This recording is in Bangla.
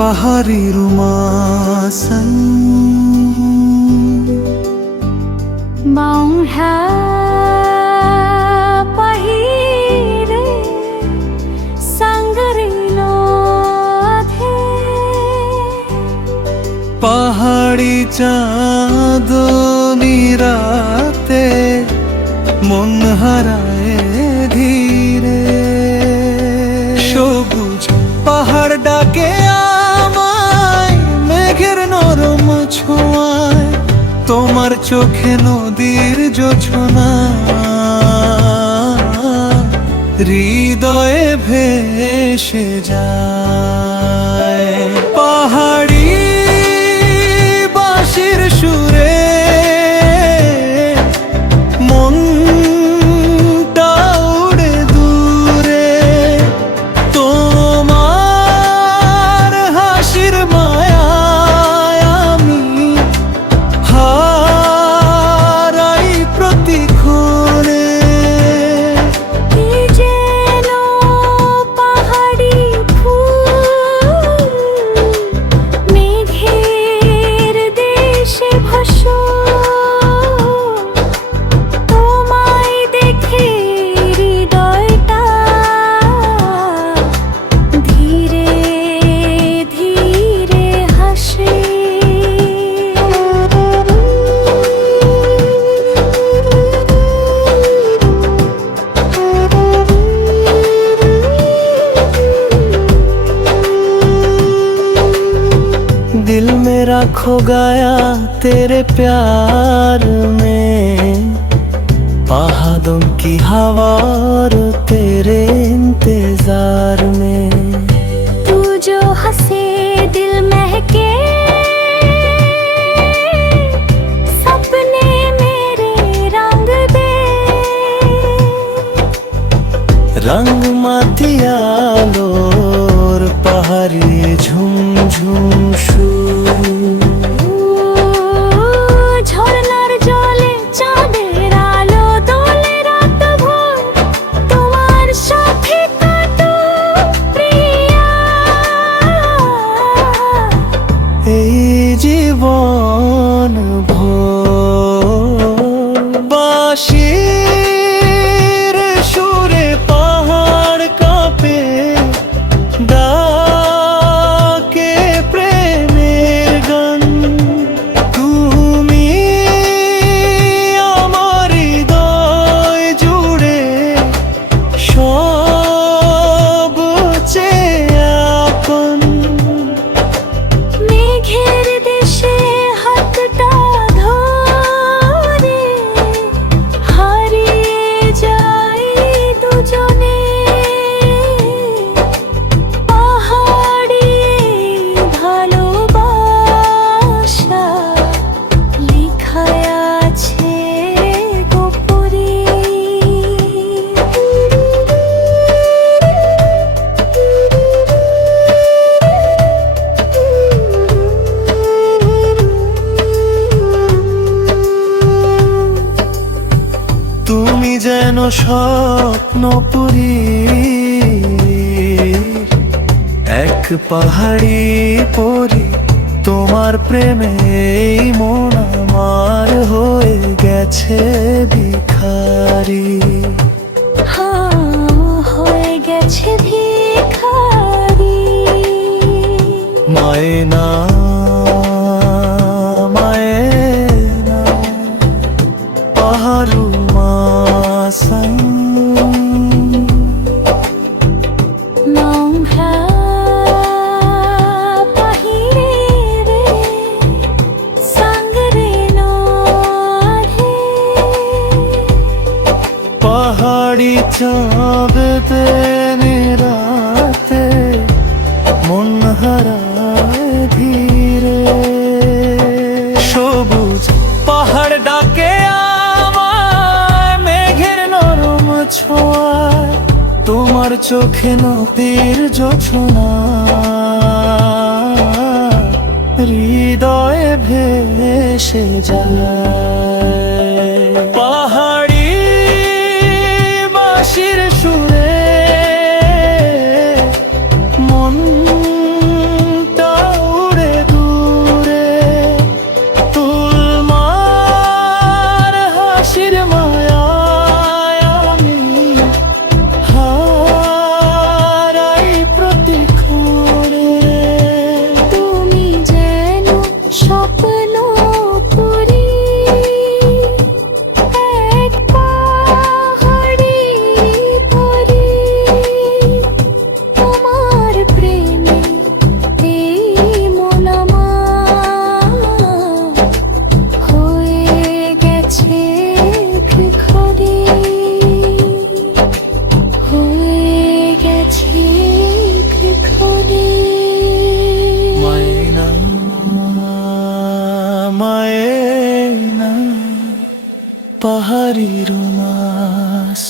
पहाड़ी रुमासन Mong ha pahire sangarino the पहाड़ी चाँदनी राते मन हाराए धीरे সবুজ পাহাড় ডাকে আমায় মেঘের নরম ছোঁয়ায় তোমার চোখে নদীর জোছনা হৃদয়ে ভেসে যায় পাহাড়ি বাঁশির সুরে মনটা উড়ে দূরে তোমার হাসির মায়ায় আমি হারাই প্রতিক্ষণে যেনো পাহাড়ি ফুল মেঘের দেশে ভাসো তোমায় দেখে হৃদয়টা ধীরে ধীরে হাসে दिल मेरा खो गया तेरे प्यार में पहाड़ों की हवा और तेरे इंतजार में तू जो हंसे दिल महके सपने मेरे रंग दे रंग मातिया लोर पहाड़ी झुमझुम ঝর্ণার জলে চাঁদের আলো দোলে রাত ভোর তোমার সাথে কাটো প্রিয়া এই জীবন ভোর বাঁশির সুরে পাহাড় কাঁপে ডাকে প্রেমের গান তুমি আমার হৃদয় জুড়ে সবচেয়ে আপন মেঘের দেশে হাতটা ধরে হারিয়ে যাই দুজনে পাহাড়ি ভালোবাসা লেখায় আছে গোপনে তুমি যেন স্বপ্নপুরী এক পাহাড়ি পরি তোমার প্রেমে এই মন আমার হয়ে গেছে ভিখারি হয়ে গেছে ভিখারি মায়না মায়না পাহাড়ু Masan Mong ha pahire sangarino the पहाड़ी चाँद तेरे राते मन हाराए धीरे সবুজ পাহাড় ডাকে আমায় মেঘের নরম ছোঁয়ায় তোমার চোখে নদীর জোছনা হৃদয়ে ভেসে যায় পাহাড়ি বাঁশির সুরে মনটা আছে ক্ষণে মায়না মায়না পাহাড়ি রোমাস